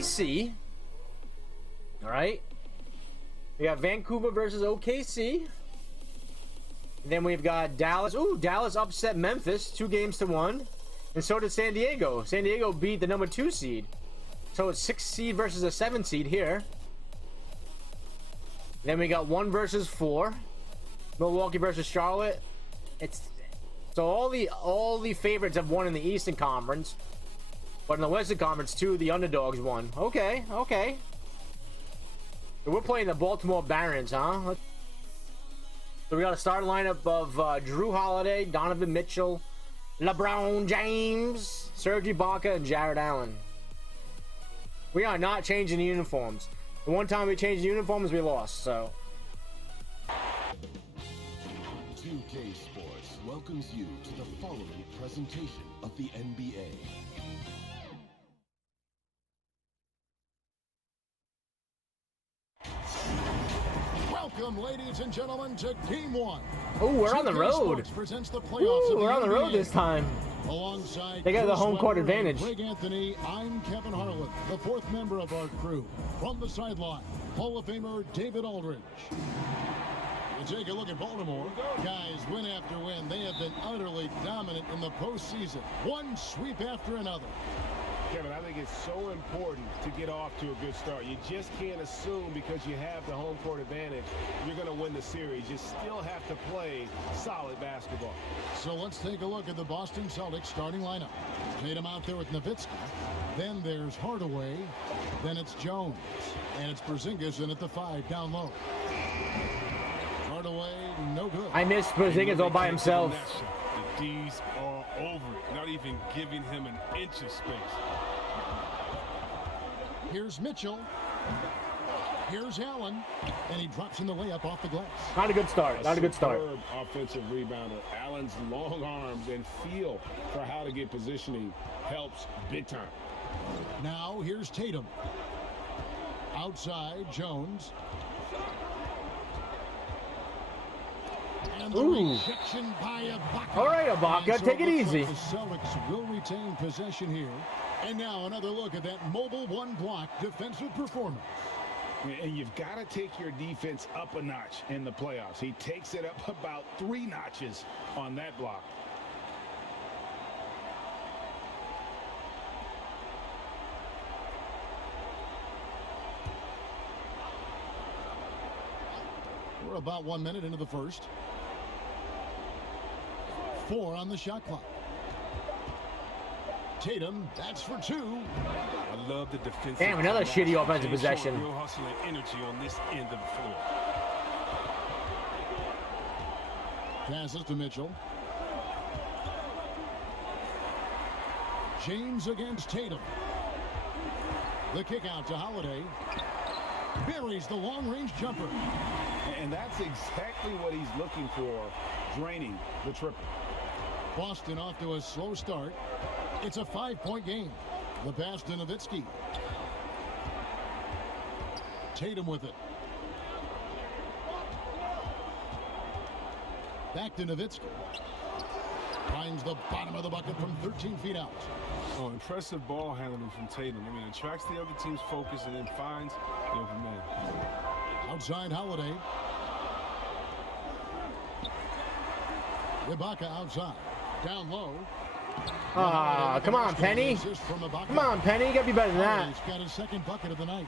OKC. All right. We got Vancouver versus OKC. And then we've got Dallas. Ooh, Dallas upset Memphis 2-1. And so did San Diego. San Diego beat the number 2 seed. So it's 6 seed versus a 7 seed here. Then we got 1 versus 4. Milwaukee versus Charlotte. It's so all the favorites have won in the Eastern Conference. But in the Western Conference, 2 of the underdogs won. Okay. So we're playing the Baltimore Barons, huh? So we got a starting lineup of Drew Holiday, Donovan Mitchell, LeBron James, Serge Ibaka, and Jared Allen. We are not changing the uniforms. The one time we changed the uniforms, we lost, so. 2K Sports welcomes you to the following presentation of the NBA. Welcome, ladies and gentlemen, to Game 1. Oh, we're on the road. Ooh, we're on the road this time. Alongside they got the home court advantage. Greg Anthony, I'm Kevin Harlan, the 4th member of our crew. From the sideline, Hall of Famer David Aldridge. You take a look at Baltimore. Guys, win after win, they have been utterly dominant in the postseason. One sweep after another. Kevin, I think it's so important to get off to a good start. You just can't assume because you have the home court advantage, you're going to win the series. You still have to play solid basketball. So let's take a look at the Boston Celtics starting lineup. Tatum out there with Nowitzki. Then there's Hardaway. Then it's Jones. And it's Porzingis in at the 5 down low. Hardaway, no good. I miss Porzingis all by himself. The D's are over it, not even giving him an inch of space. Here's Mitchell. Here's Allen. And he drops in the layup off the glass. Not a good start. Not a good start. Offensive rebounder. Allen's long arms and feel for how to get positioning helps big time. Now here's Tatum. Outside, Jones. And the rejection by Ibaka. All right, Ibaka, so take it easy. Like the Celtics will retain possession here. And now another look at that mobile one-block defensive performance. And you've got to take your defense up a notch in the playoffs. He takes it up about 3 notches on that block. We're about 1 minute into the first. 4 on the shot clock. Tatum, that's for 2. I love the defensive. Damn, another shitty offensive possession. Real hustle and energy on this end of the floor. Passes to Mitchell. James against Tatum. The kick out to Holiday. Buries the long-range jumper. And that's exactly what he's looking for, draining the triple. Boston off to a slow start. It's a 5-point game. The pass to Nowitzki. Tatum with it. Back to Nowitzki. Finds the bottom of the bucket from 13 feet out. Oh, impressive ball handling from Tatum. I mean, attracts the other team's focus and then finds the open man. Outside Holiday. Ibaka outside. Down low. Come on, Penny. Come on, Penny. You got to be better than that. He's got his 2nd bucket of the night.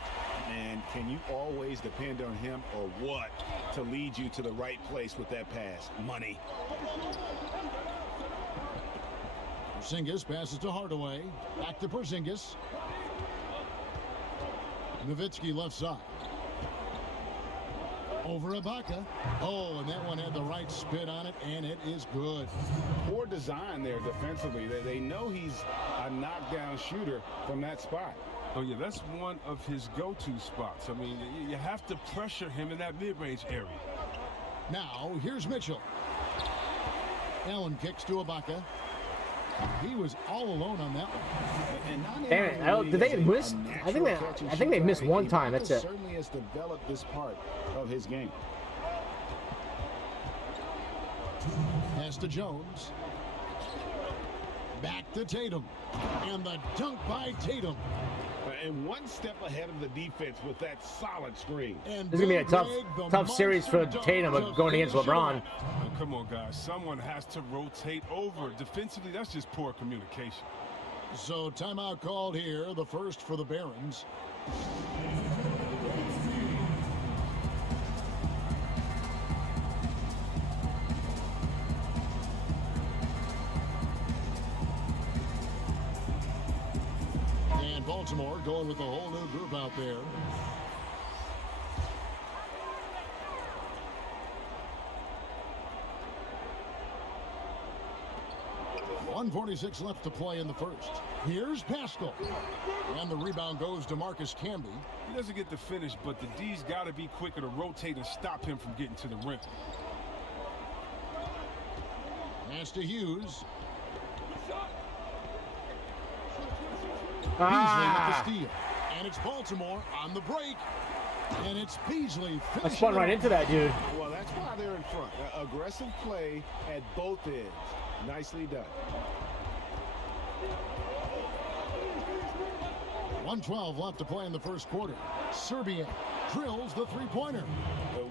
And can you always depend on him or what to lead you to the right place with that pass? Money. Porzingis passes to Hardaway. Back to Porzingis. Nowitzki left side. Over Ibaka. Oh, and that one had the right spin on it, and it is good. Poor design there defensively. They know he's a knockdown shooter from that spot. Oh, yeah, that's one of his go-to spots. I mean, you have to pressure him in that mid-range area. Now, here's Mitchell. Allen kicks to Ibaka. He was all alone on that one. Damn it! Did they miss? I think they missed one time. That's it. Certainly has developed this part of his game. Pass to Jones. Back to Tatum. And the dunk by Tatum. And one step ahead of the defense with that solid screen. And This is going to be a tough series for Tatum going against LeBron. Oh, come on, guys. Someone has to rotate over. Defensively, that's just poor communication. So timeout called here, the first for the Barons. And Baltimore going with a whole new group out there. .146 left to play in the first. Here's Pascal. And the rebound goes to Marcus Camby. He doesn't get the finish, but the D's got to be quicker to rotate and stop him from getting to the rim. Pass to Hughes. Beasley with the steal. And it's Baltimore on the break. And it's Beasley. I spun right into that, dude. Well, that's why they're in front. Aggressive play at both ends. Nicely done. 1:12 left to play in the first quarter. Serbia drills the three-pointer.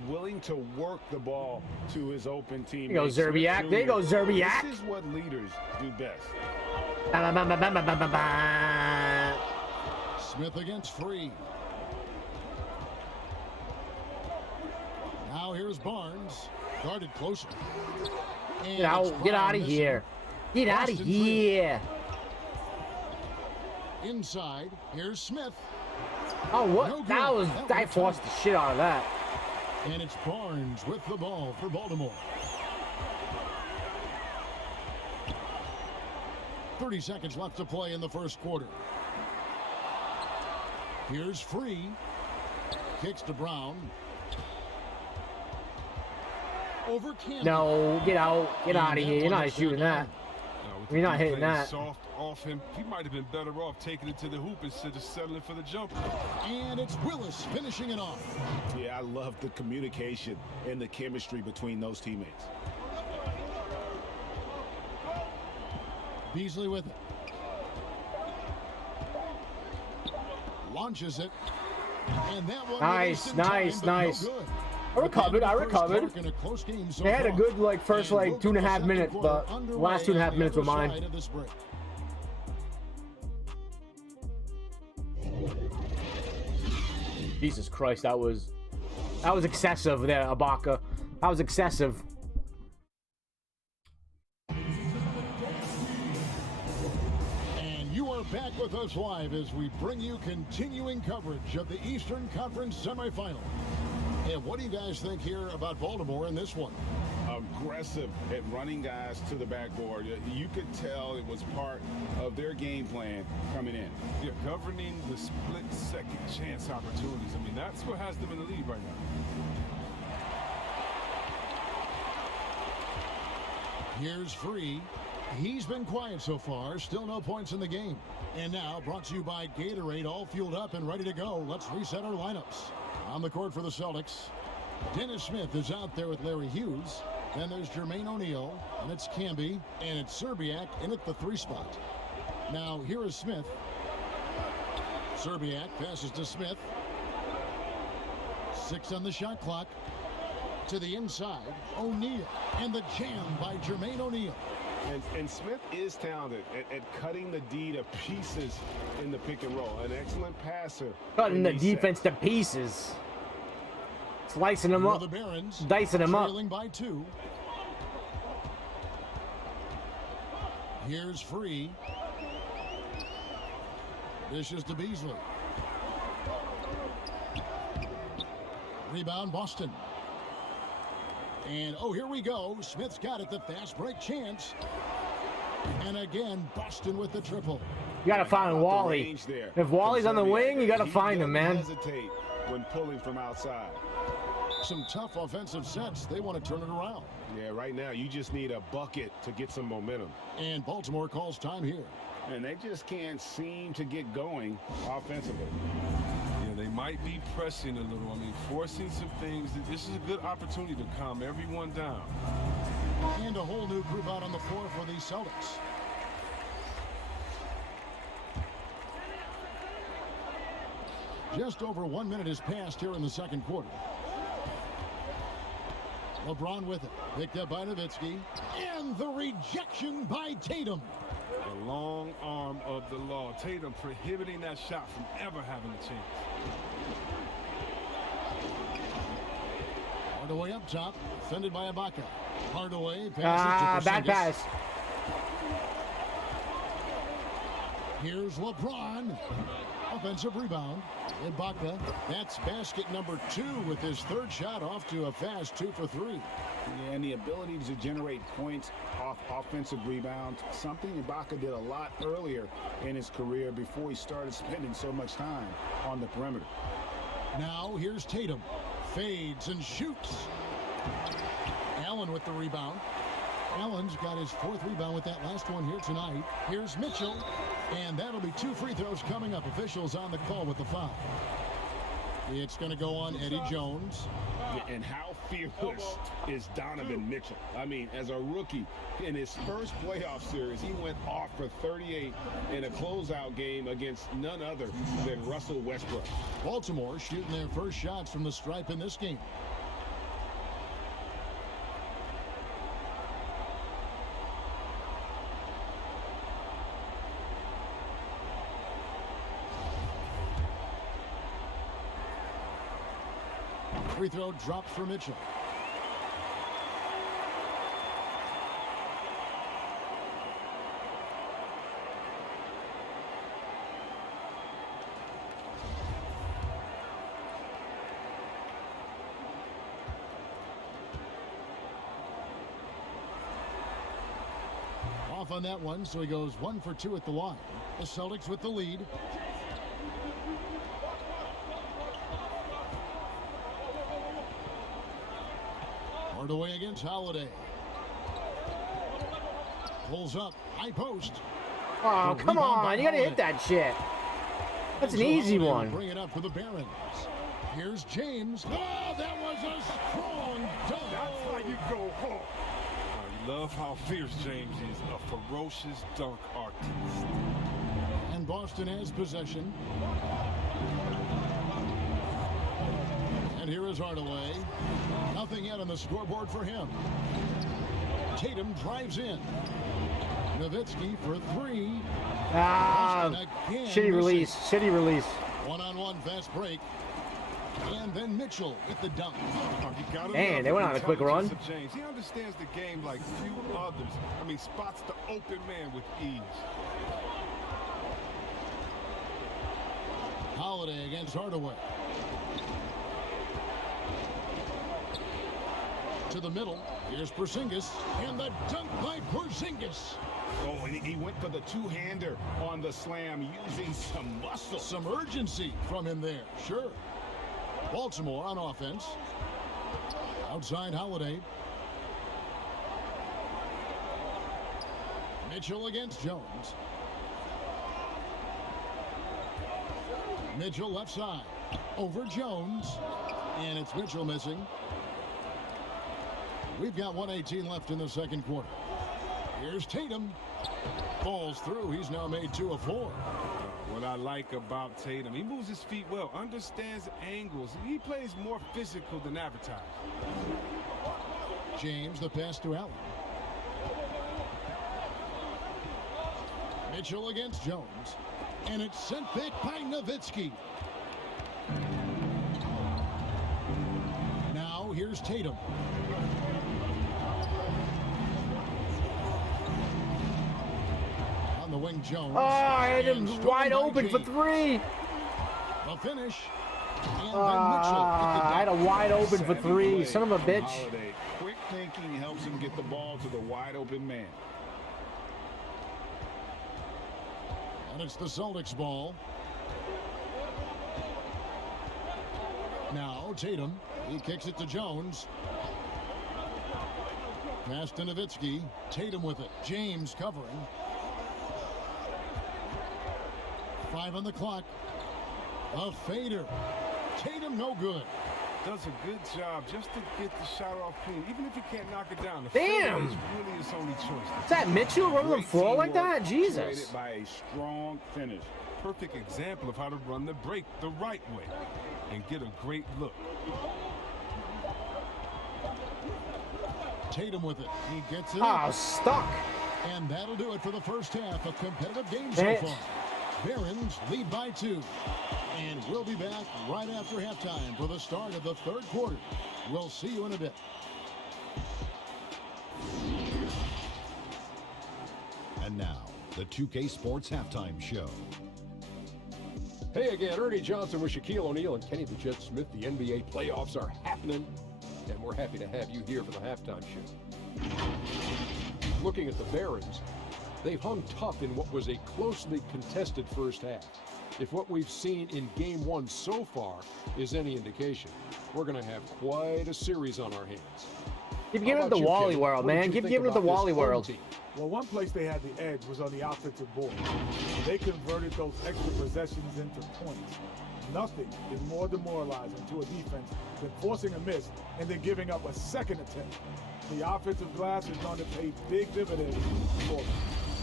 Willing to work the ball to his open team. There you go, Zerbiak. There you go, Zerbiak. This is what leaders do best. Smith against Free. Now here's Barnes. Guarded closer. And Get out of missing. here. Get out of here. Inside, here's Smith. Oh, what? No good. That was, That I was forced the shit out of that. And it's Barnes with the ball for Baltimore. 30 seconds left to play in the first quarter. Here's Free. Kicks to Brown. Over Camden. No, get out. Get out of here. You're not shooting that. With You're the not D hitting playing that. Soft off him. He might have been better off taking it to the hoop instead of settling for the jumper. And it's Willis finishing it off. Yeah, I love the communication and the chemistry between those teammates. Beasley with it. Launches it. And that one Nice, in time, nice, but no nice. good. I recovered. I recovered. In a close game so They had a far. good, like, first, And like, we'll 2.5 get the second minutes, quarter but the underway last 2.5 on the minutes were other mine. side of this break. Jesus Christ, that was excessive there, Ibaka. That was excessive. And you are back with us live as we bring you continuing coverage of the Eastern Conference semifinal. And what do you guys think here about Baltimore in this one? Aggressive at running guys to the backboard. You could tell it was part of their game plan coming in. Yeah, governing the split second chance opportunities. I mean, that's what has them in the lead right now. Here's Free. He's been quiet so far. Still no points in the game. And now brought to you by Gatorade, all fueled up and ready to go. Let's reset our lineups. On the court for the Celtics, Dennis Smith is out there with Larry Hughes. Then there's Jermaine O'Neal, and it's Camby, and it's Serbiak in at the 3 spot. Now here is Smith. Serbiak passes to Smith. 6 on the shot clock. To the inside, O'Neal, and the jam by Jermaine O'Neal. And Smith is talented at cutting the D to pieces in the pick and roll. An excellent passer. Cutting the in these defense to pieces. Slicing them For up. the Barons, Dicing them up. trailing by 2. Here's Free. Dishes to Beasley. Rebound Boston. And oh, here we go. Smith's got it. The fast break chance. And again, Boston with the triple. You gotta find Wally. If Wally's on the wing, you gotta find him, man. Hesitate when pulling from outside. Some tough offensive sets. They want to turn it around. Yeah, right now you just need a bucket to get some momentum. And Baltimore calls time here. And they just can't seem to get going offensively. Yeah, they might be pressing a little. I mean, forcing some things. This is a good opportunity to calm everyone down. And a whole new group out on the floor for the Celtics. Just over 1 minute has passed here in the second quarter. LeBron with it. Picked up by Nowitzki. And the rejection by Tatum. The long arm of the law. Tatum prohibiting that shot from ever having a chance. Hardaway up top. Defended by Ibaka. Hardaway passes to bad pass. Here's LeBron. Offensive rebound. Ibaka. That's basket number 2 with his third shot off to a fast 2 for 3. Yeah, and the ability to generate points off offensive rebounds, something Ibaka did a lot earlier in his career before he started spending so much time on the perimeter. Now here's Tatum. Fades and shoots. Allen with the rebound. Allen's got his 4th rebound with that last one here tonight. Here's Mitchell. And that'll be 2 free throws coming up. Officials on the call with the foul. It's going to go on Eddie Jones. And how fearless is Donovan Mitchell? I mean, as a rookie, in his first playoff series, he went off for 38 in a closeout game against none other than Russell Westbrook. Baltimore shooting their first shots from the stripe in this game. Free throw drops for Mitchell. Off on that one, so he goes 1 for 2 at the line. The Celtics with the lead. Hardaway against Holiday. Pulls up. High post. Oh, come on. You got to hit that shit. That's an easy one. Bring it up for the Barons. Here's James. Oh, that was a strong dunk. That's how you go home. I love how fierce James is. A ferocious dunk artist. And Boston has possession. And here is Hardaway. Nothing yet on the scoreboard for him. Tatum drives in. Nowitzki for 3. Shitty release. Shitty release. One-on-one fast break. And then Mitchell with the dunk. Man, they went on a quick run. James. He understands the game like few others. I mean, spots the open man with ease. Holiday against Hardaway. To the middle. Here's Porzingis. And the dunk by Porzingis. Oh, and he went for the two-hander on the slam using some muscle. Some urgency from him there. Sure. Baltimore on offense. Outside Holiday. Mitchell against Jones. Mitchell left side. Over Jones. And it's Mitchell missing. We've got 1:18 left in the second quarter. Here's Tatum. Falls through. He's now made 2 of 4. What I like about Tatum, he moves his feet well, understands angles. He plays more physical than advertised. James, the pass to Allen. Mitchell against Jones. And it's sent back by Nowitzki. Now here's Tatum. On the wing, Jones. Oh, I had him wide open for 3. A finish. I had a wide open for 3. Son of a bitch. Holiday. Quick thinking helps him get the ball to the wide open man. And it's the Celtics ball. Now Tatum. He kicks it to Jones. Pass to Nowitzki. Tatum with it. James covering. 5 on the clock. A fader. Tatum no good. Does a good job just to get the shot off clean, even if he can't knock it down. The Damn! fader is really his only choice. Is that Mitchell running the floor like that? Jesus. By a strong finish. perfect example of how to run the break the right way and get a great look. Tatum with it. He gets it. Ah, stuck. And that'll do it for the first half. A competitive game so far. Barons lead by 2. And we'll be back right after halftime for the start of the third quarter. We'll see you in a bit. And now, the 2K Sports Halftime Show. Hey again, Ernie Johnson with Shaquille O'Neal and Kenny the Jet Smith. The NBA playoffs are happening, and we're happy to have you here for the halftime show. Looking at the Barons, they've hung tough in what was a closely contested first half. If what we've seen in Game 1 so far is any indication, we're going to have quite a series on our hands. Keep giving it the Wally World, man. Keep giving it the Wally World. Well, one place they had the edge was on the offensive board. They converted those extra possessions into points. Nothing is more demoralizing to a defense than forcing a miss and then giving up a second attempt. The offensive glass is going to pay big dividends for them.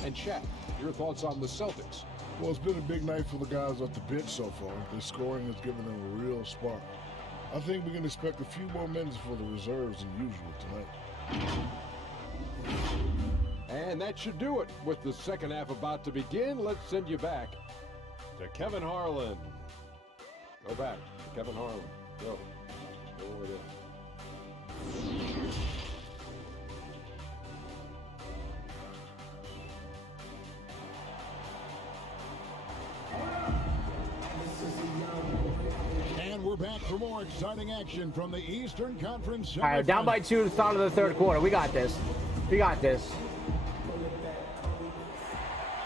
And Shaq, your thoughts on the Celtics? Well, it's been a big night for the guys off the bench so far. Their scoring has given them a real spark. I think we can expect a few more minutes for the reserves than usual tonight. And that should do it. With the second half about to begin, let's send you back to Kevin Harlan. Go back to Kevin Harlan. Go. Go over there. And we're back for more exciting action from the Eastern Conference. All right, down by 2 to the start of the third quarter. We got this. We got this.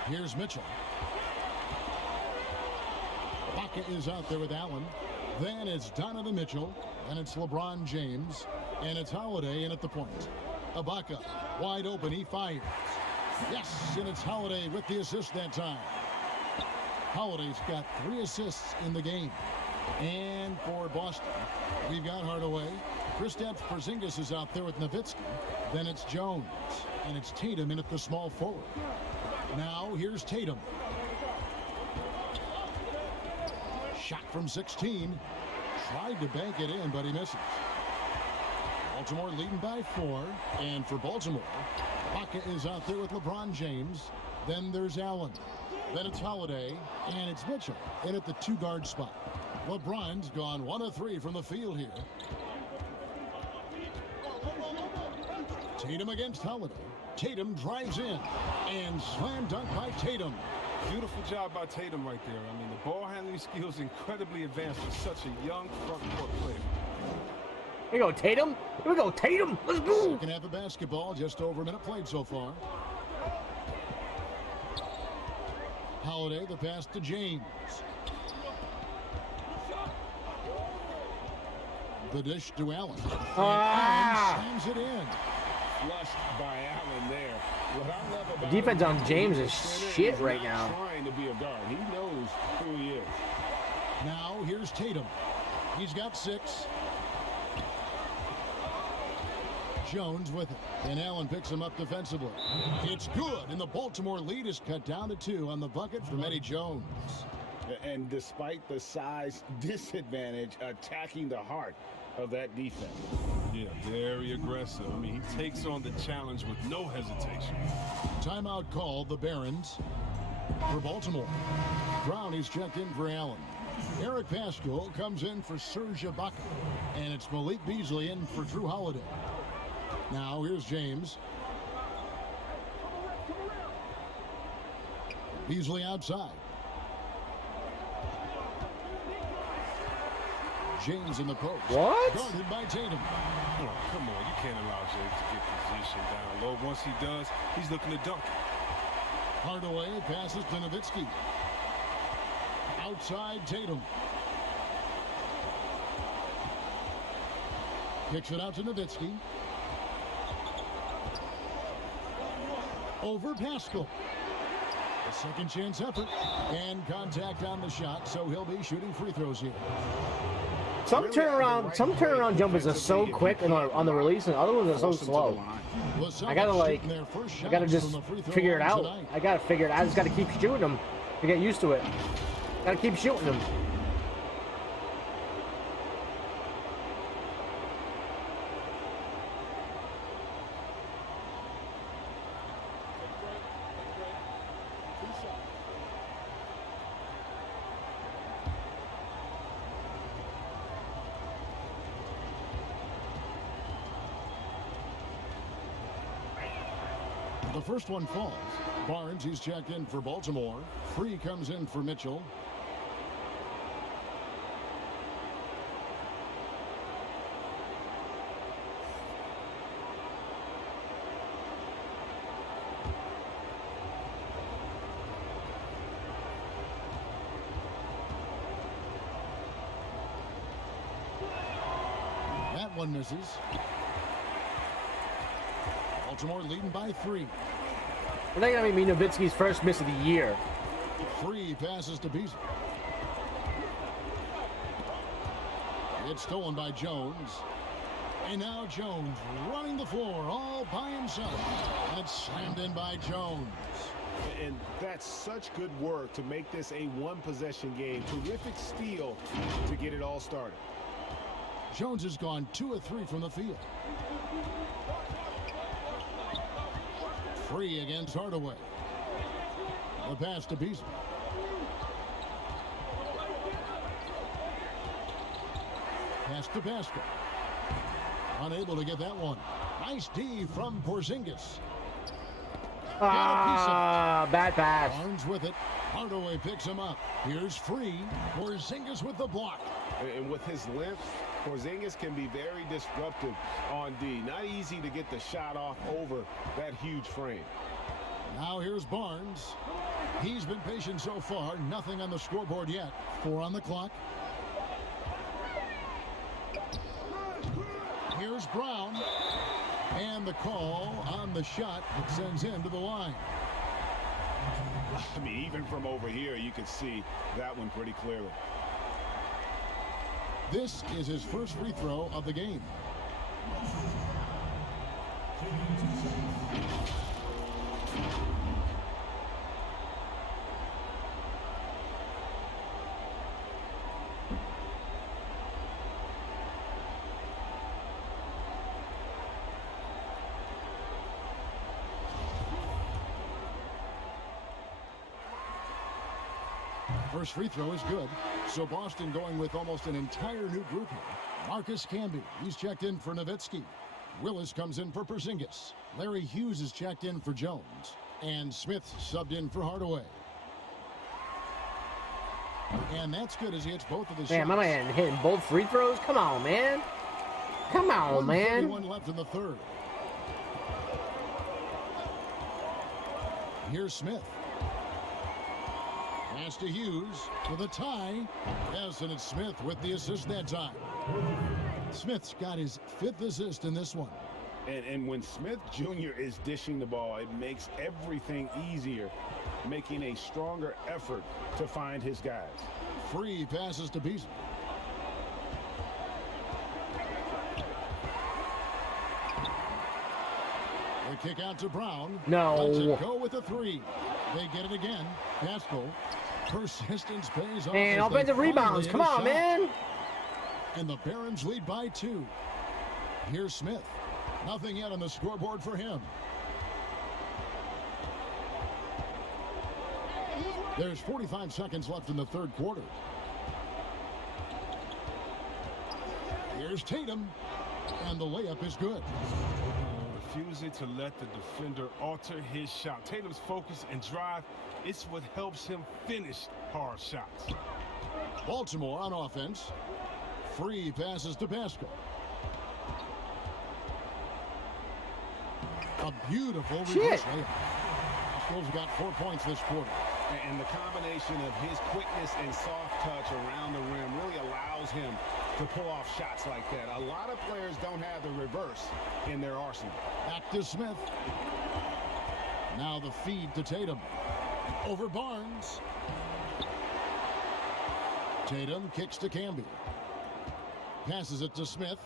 Here's Mitchell. Ibaka is out there with Allen. Then it's Donovan Mitchell. And it's LeBron James. And it's Holiday in at the point. Ibaka wide open. He fires. Yes, and it's Holiday with the assist that time. Holiday's got 3 assists in the game. And for Boston, we've got Hardaway. Kristaps Porzingis is out there with Nowitzki. Then it's Jones. And it's Tatum in at the small forward. Now here's Tatum. Shot from 16. Tried to bank it in, but he misses. Baltimore leading by 4. And for Baltimore, Ibaka is out there with LeBron James. Then there's Allen. Then it's Holiday. And it's Mitchell in at the 2-guard spot. LeBron's gone 1 of 3 from the field here. Tatum against Holiday. Tatum drives in. And slam dunk by Tatum. Beautiful job by Tatum right there. I mean, the ball handling skills incredibly advanced for such a young front court player. Here we go, Tatum. Here we go, Tatum. Let's go. Second half of basketball, just over a minute played so far. Holiday, the pass to James. The dish to Allen. Allen slams it in. Flushed by Allen there. What I love about Defense on him, James he is center, shit he's right not now. Trying to be a guard. He knows who he is. Now here's Tatum. He's got 6. Jones with it. And Allen picks him up defensively. It's good. And the Baltimore lead is cut down to 2 on the bucket from Eddie Jones. And despite the size disadvantage, attacking the heart of that defense. Yeah, very aggressive. I mean, he takes on the challenge with no hesitation. Timeout called the Barons for Baltimore. Brown is checked in for Allen. Eric Pascal comes in for Serge Ibaka. And it's Malik Beasley in for Drew Holiday. Now here's James. Beasley outside. James in the post. What? Guarded by Tatum. Oh, come on. You can't allow James to get position down low. Once he does, he's looking to dunk. Hardaway passes to Nowitzki. Outside Tatum. Kicks it out to Nowitzki. Over Pascal. A second chance effort. And contact on the shot, so he'll be shooting free throws here. Some turnaround jumpers are so quick on the release, and other ones are so slow. I gotta just figure it out. I gotta figure it out. I just gotta keep shooting them to get used to it. Gotta keep shooting them. The first one falls. Barnes, he's checked in for Baltimore. Free comes in for Mitchell. That one misses. Baltimore leading by 3. Well, that gonna be Nowitzki's first miss of the year. Free passes to Beasley. It's stolen by Jones. And now Jones running the floor all by himself. And it's slammed in by Jones. And that's such good work to make this a one-possession game. Terrific steal to get it all started. Jones has gone 2 of 3 from the field. Free against Hardaway. The pass to Beasley. Pass to Pascal. Unable to get that one. Nice D from Porzingis. Bad pass. Barnes with it. Hardaway picks him up. Here's Free. Porzingis with the block. And with his length, Porzingis can be very disruptive on D. Not easy to get the shot off over that huge frame. Now here's Barnes. He's been patient so far. Nothing on the scoreboard yet. 4 on the clock. Here's Brown. And the call on the shot that sends him to the line. I mean, even from over here, you can see that one pretty clearly. This is his first free throw of the game. First free throw is good. So Boston going with almost an entire new group here. Marcus Camby, he's checked in for Nowitzki. Willis comes in for Porzingis. Larry Hughes is checked in for Jones. And Smith subbed in for Hardaway. And that's good as he hits both of the shots. Man, my man hitting both free throws? Come on, man. Come on, man. 1:31 left in the third. Here's Smith. Pass to Hughes with a tie. Yes, and it's Smith with the assist that time. Smith's got his 5th assist in this one. And when Smith Jr. is dishing the ball, it makes everything easier, making a stronger effort to find his guys. Free passes to Beasley. The kick out to Brown. No. Lets it go with a 3. They get it again. Pascal. Persistence pays off. And offensive rebounds. Come on, man. And the Barons lead by 2. Here's Smith. Nothing yet on the scoreboard for him. There's 45 seconds left in the third quarter. Here's Tatum. And the layup is good. Refusing to let the defender alter his shot. Tatum's focus and drive, it's what helps him finish hard shots. Baltimore on offense. Free passes to Pascal. A beautiful reverse layup. Pascal's got 4 points this quarter. And the combination of his quickness and soft touch around the rim really allows him to pull off shots like that. A lot of players don't have the reverse in their arsenal. Back to Smith. Now the feed to Tatum. Over Barnes. Tatum kicks to Camby. Passes it to Smith.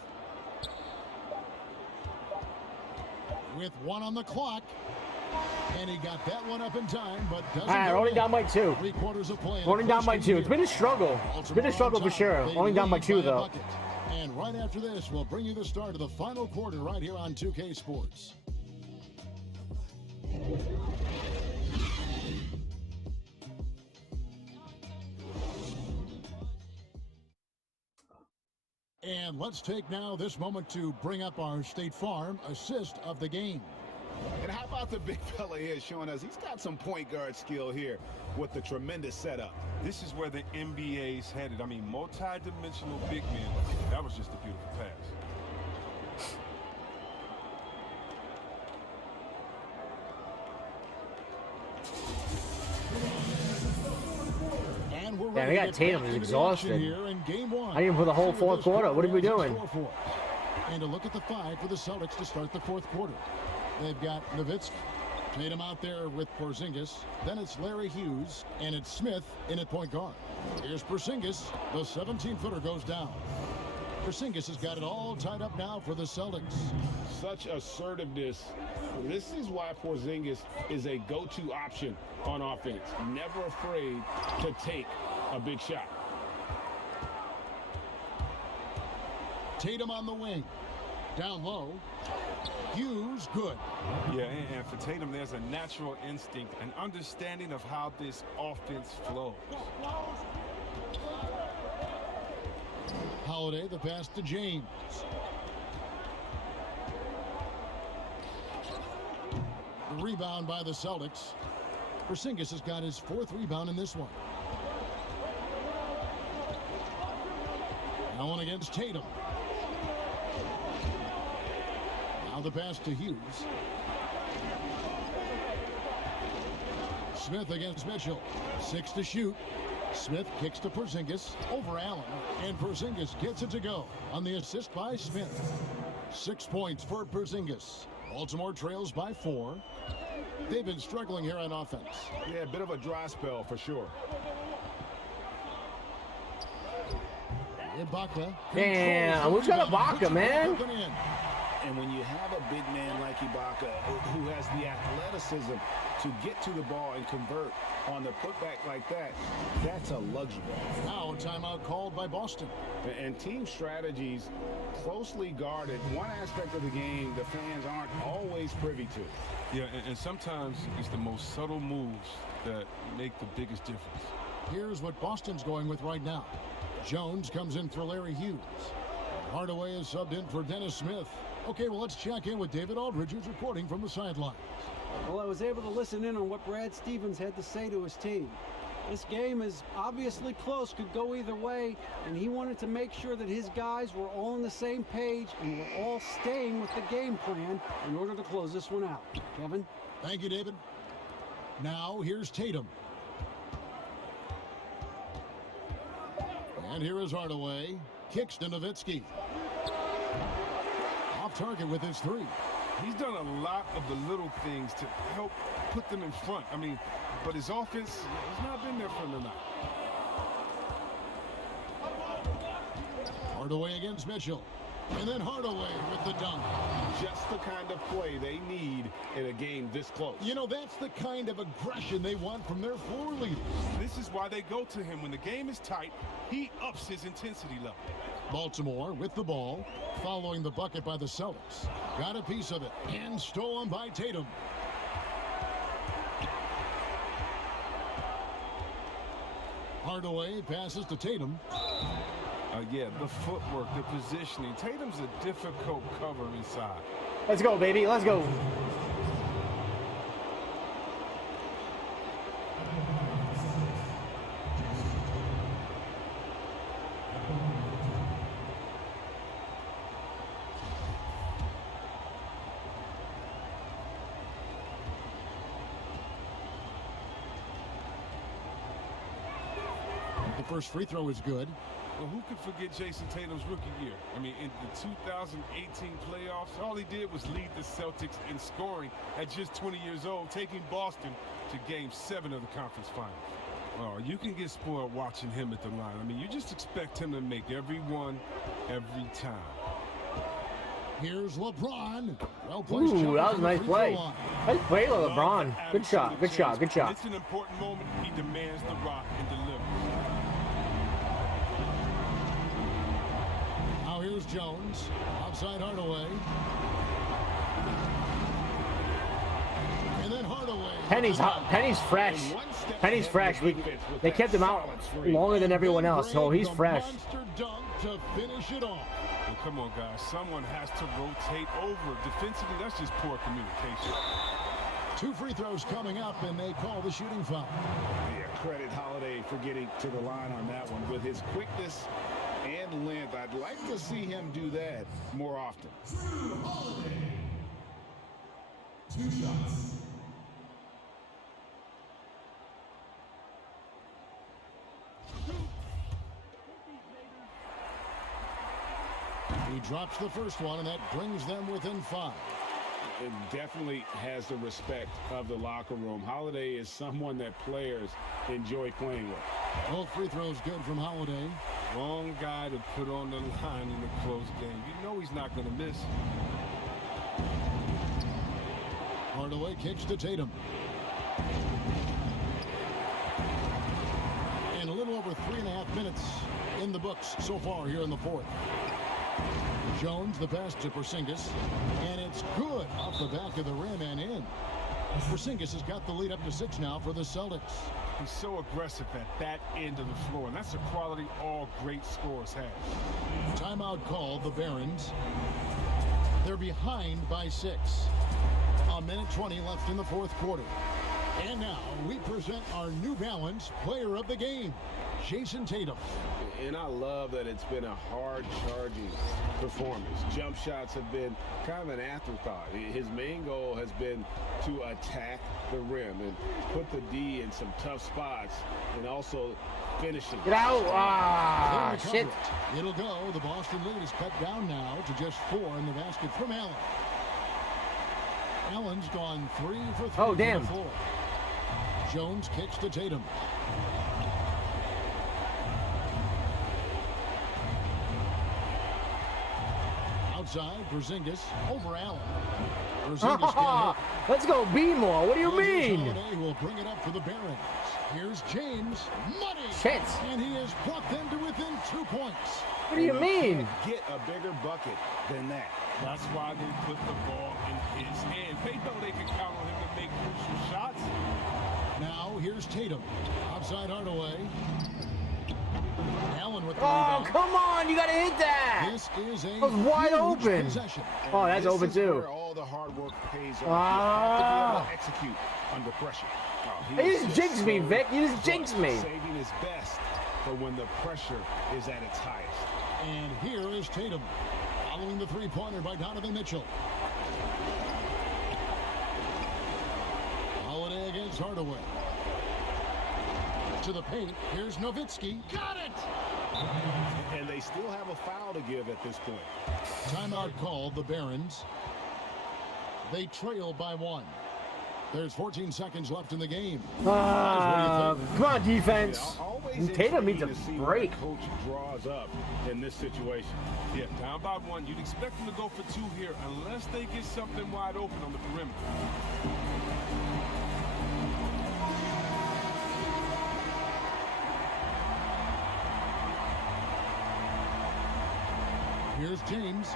With 1 on the clock. And he got that one up in time, but doesn't. All right, rolling down by 2. 3/4 of play. Rolling down by 2. It's been a struggle. It's been a struggle for sure. Only down by 2 though. And right after this, we'll bring you the start of the final quarter right here on 2K Sports. And let's take now this moment to bring up our State Farm assist of the game. And how about the big fella here showing us he's got some point guard skill here with the tremendous setup. This is where the NBA's headed. I mean, multi-dimensional big men. That was just a beautiful pass. And we're Yeah, ready we to got get Tatum back is into the action exhausted. here in game 1. Not even for the whole See what fourth this quarter. What are we quarter has doing? in store for us. And a look at the 5 for the Celtics to start the 4th quarter. They've got Nowitzki. Tatum out there with Porzingis. Then it's Larry Hughes, and it's Smith in at point guard. Here's Porzingis. The 17-footer goes down. Porzingis has got it all tied up now for the Celtics. Such assertiveness. This is why Porzingis is a go-to option on offense. Never afraid to take a big shot. Tatum on the wing. Down low. Hughes, good. Yeah, and for Tatum, there's a natural instinct, an understanding of how this offense flows. Holiday, the pass to James. The rebound by the Celtics. Porzingis has got his 4th rebound in this one. Now one against Tatum. Now the pass to Hughes. Smith against Mitchell. 6 to shoot. Smith kicks to Porzingis over Allen, and Porzingis gets it to go on the assist by Smith. 6 points for Porzingis. Baltimore trails by 4. They've been struggling here on offense. Yeah, a bit of a dry spell for sure. Ibaka. Damn, who's got Ibaka, man? And when you have a big man like Ibaka who has the athleticism to get to the ball and convert on the putback like that, that's a luxury. Now a timeout called by Boston. And team strategies closely guarded. One aspect of the game the fans aren't always privy to. Yeah, and sometimes it's the most subtle moves that make the biggest difference. Here's what Boston's going with right now. Jones comes in for Larry Hughes. Hardaway is subbed in for Dennis Smith. Okay, well, let's check in with David Aldridge, who's reporting from the sidelines. Well, I was able to listen in on what Brad Stevens had to say to his team. This game is obviously close, could go either way, and he wanted to make sure that his guys were all on the same page and were all staying with the game plan in order to close this one out. Kevin? Thank you, David. Now, here's Tatum. And here is Hardaway. Kicks to Nowitzki. Off target with his 3. He's done a lot of the little things to help put them in front. I mean, but his offense has not been there for him tonight. Hardaway against Mitchell. And then Hardaway with the dunk. Just the kind of play they need in a game this close. You know, that's the kind of aggression they want from their floor leaders. This is why they go to him. When the game is tight, he ups his intensity level. Baltimore with the ball, following the bucket by the Celtics. Got a piece of it, and stolen by Tatum. Hardaway passes to Tatum. Yeah, the footwork, the positioning. Tatum's a difficult cover inside. Let's go, baby. Let's go. The first free throw is good. Well, who could forget Jason Tatum's rookie year? I mean, in the 2018 playoffs, all he did was lead the Celtics in scoring at just 20 years old, taking Boston to Game 7 of the conference finals. Oh, you can get spoiled watching him at the line. I mean, you just expect him to make every one, every time. Here's LeBron. Well placed. Ooh, that was a nice play. Nice play, LeBron. Good shot. Good shot. Good shot. It's an important moment. He demands the rock and delivers. Now here's Jones. Outside Hardaway. And then Hardaway. Penny's fresh. Penny's fresh. They kept him out longer than everyone else, so he's fresh. Monster dunk to finish it off. Well, come on, guys. Someone has to rotate over. Defensively, that's just poor communication. 2 free throws coming up, and they call the shooting foul. Yeah, credit Holiday for getting to the line on that one. With his quickness and length, I'd like to see him do that more often. 2 shots. He drops the first one, and that brings them within 5. It definitely has the respect of the locker room. Holiday is someone that players enjoy playing with. Both free throws good from Holiday. Wrong guy to put on the line in a close game. You know he's not going to miss. Hardaway kicks to Tatum. And a little over 3.5 minutes in the books so far here in the 4th. Jones, the pass to Porzingis, and it's good off the back of the rim and in. Porzingis has got the lead up to 6 now for the Celtics. He's so aggressive at that end of the floor, and that's a quality all great scorers have. Timeout called, the Barons. They're behind by 6. 1:20 left in the 4th quarter. And now we present our New Balance player of the game, Jason Tatum. And I love that it's been a hard-charging performance. Jump shots have been kind of an afterthought. His main goal has been to attack the rim and put the D in some tough spots and also finishing. Get out! Ah, shit. It'll go. The Boston lead is cut down now to just 4 in the basket from Allen. Allen's gone 3 for 3 Oh, damn. from the floor. Jones kicks to Tatum. Outside, Porzingis over Allen. Porzingis can't hit. Let's go be more. What do you mean? Holiday will bring it up for the Barons. Here's James. Money. Shit. And he has brought them to within 2 points. What do you mean? Get a bigger bucket than that. That's why they put the ball in his hand. They know they can count on him to make crucial shots. Now here's Tatum. Outside Hardaway. Allen with the Oh, rebound. come on. You got to hit that. This is a That was wide huge open. possession. Oh, that's This open is too. where all the hard work pays off. Ah. You have to be able to execute under pressure. You He's just jinxed me, so Vic. You just jinxed me. Saving his best for when the pressure is at its highest. And here is Tatum. Following the three-pointer by Donovan Mitchell. Holiday against Hardaway. To the paint. Here's Nowitzki. Got it! And they still have a foul to give at this point. Timeout called, the Barons. They trail by 1. There's 14 seconds left in the game. Come on, defense. Always Tatum needs a intriguing to see break. what coach draws up in this situation. Yeah, down by 1. You'd expect them to go for 2 here unless they get something wide open on the perimeter. Here's James.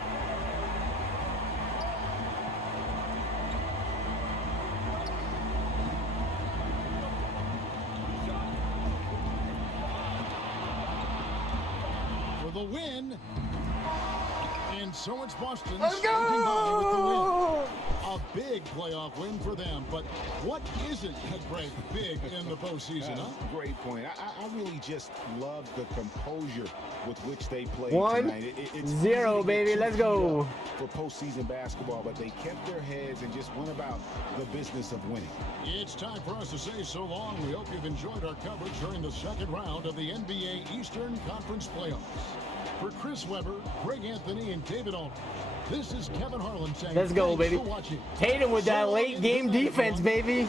For the win. And so it's Boston. Let's go! A big playoff win for them. But what isn't Greg big in the postseason, huh? Great point. I really just love the composure with which they played 1-0, tonight. It's easy to get baby. too Let's beat go. up for postseason basketball, but they kept their heads and just went about the business of winning. It's time for us to say so long. We hope you've enjoyed our coverage during the second round of the NBA Eastern Conference Playoffs. For Chris Webber, Greg Anthony, and David Aldridge, this is Kevin Harlan saying Let's go, thanks baby. for watching. Tatum with that So late game long and good night, defense, everyone. baby.